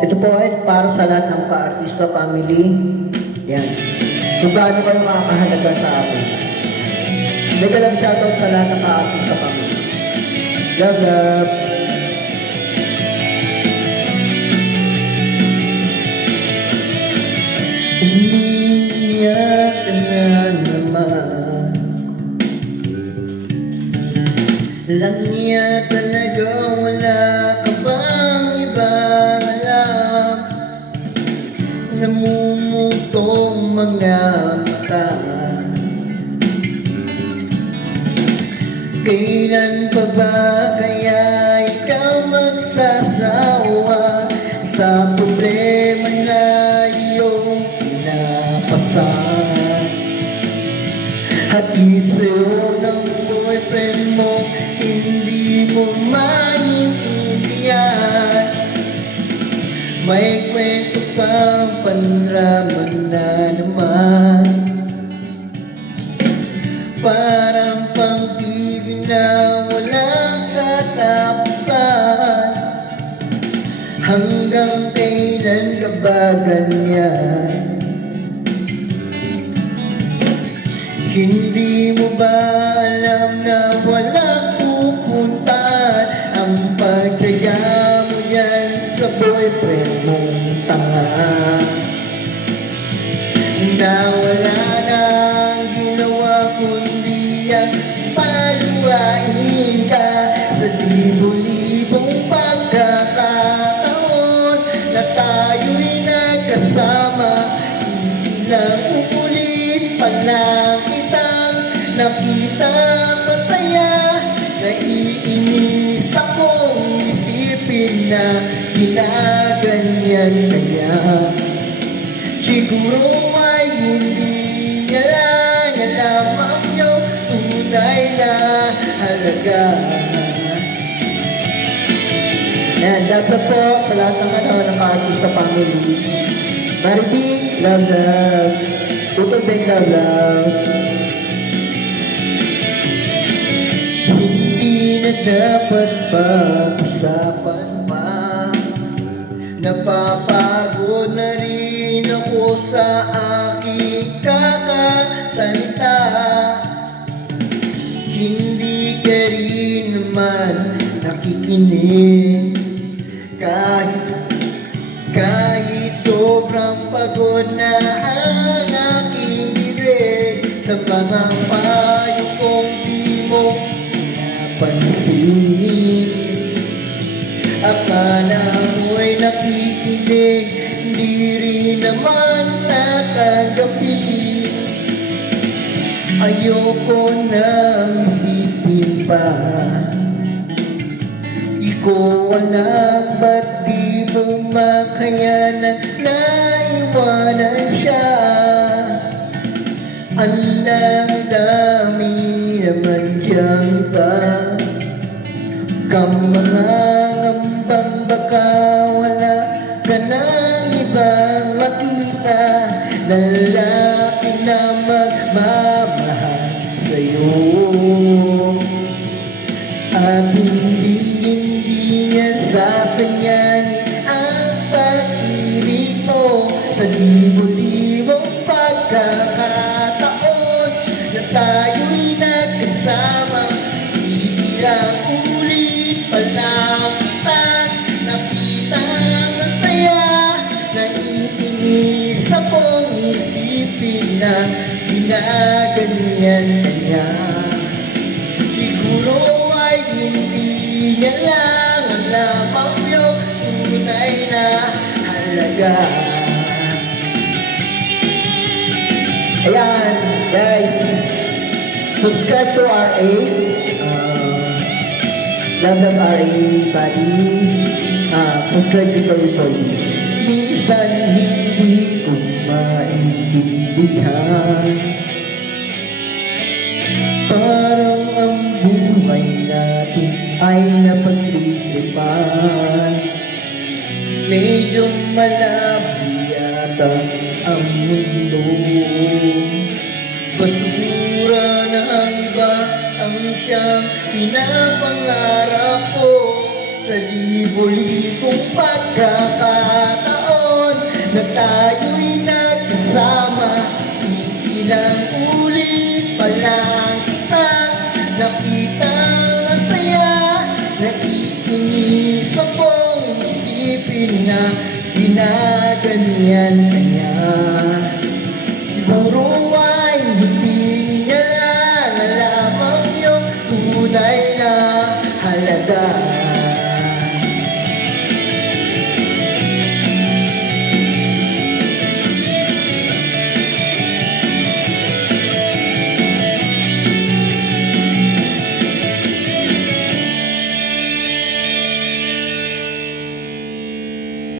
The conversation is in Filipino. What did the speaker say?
Ito po ay para sa lahat ng ka-artista family. Yan. Kung gaano kayo makakahalaga sa akin. Mega love shoutout sa lahat ng ka-artista family. Love, love. Umiyak ka na naman. Langya talaga, wala ka bang ibang alam? Namumutong mga mata. Kailan pa ba kaya ikaw magsasawa sa problema na iyong pinapasan? Hatid sa'yo ng boyfriend mo, hindi mo maintindihan. May kwento kang panraman na naman, parang pang-ibig na walang katapusan. Hanggang kailan ka ba ganyan? Hindi mo ba alam na walang pupuntahan ang pagkaya mo yan sa boyfriend mong tanga? Na wala nang ginawa kundi ang paluwain ka sa libo-libong pagkakataon na tayo'y nagkasama. Iilang ulit pa lang kitang nakita masaya. Naiinis akong isipin na ginaganyan kaya. Siguro ay hindi niya lang alam ang iyong tunay na halaga. Ayan, dapat po sa lahat ng ng ka-artista family. Maribig, love, love. Tutubig, love, love. Hindi na dapat pag-usapan pa. Napapagod na rin ako sa aking kakasalita. Hindi ka rin naman nakikinig. Kahit sobrang pagod na ang aking bibig sa mga payo kong di mo pinapansin. Akala mo'y nakikinig, di rin naman tatanggapin. Ayoko nang isipin pa. Ikaw alam ba't di mo makayanan na iwanan siya? Ang dami naman siyang iba. Kang mga ngambang baka wala ka nang ibang makita na lalaki na magmamahal sa'yo. At hindi niya sasayangin ang pag-ibig mo sa libo-libong pagkakataon na tayo'y nagkasama. Iilang ulit pa lang kitang nakita masaya. Naiinis akong isipin na ginaganyan kanya. Siguro ay hindi niya lang alam ang iyong tunay na halaga. Ayan, guys. Subscribe to RA. Love RA, buddy. Subscribe to ito. Minsan hindi ko maintindihan. Parang ang buhay natin ay napagtritripan. Medyo malabo yata ang mundo. Basura na ang iba ang siyang pinapangarap ko. Sa libo-libong pagkakataon tayo'y nagkasama. Ilang ulit pa lang kitang nakitang masaya. Naiinis akong isipin na ginaganyan ka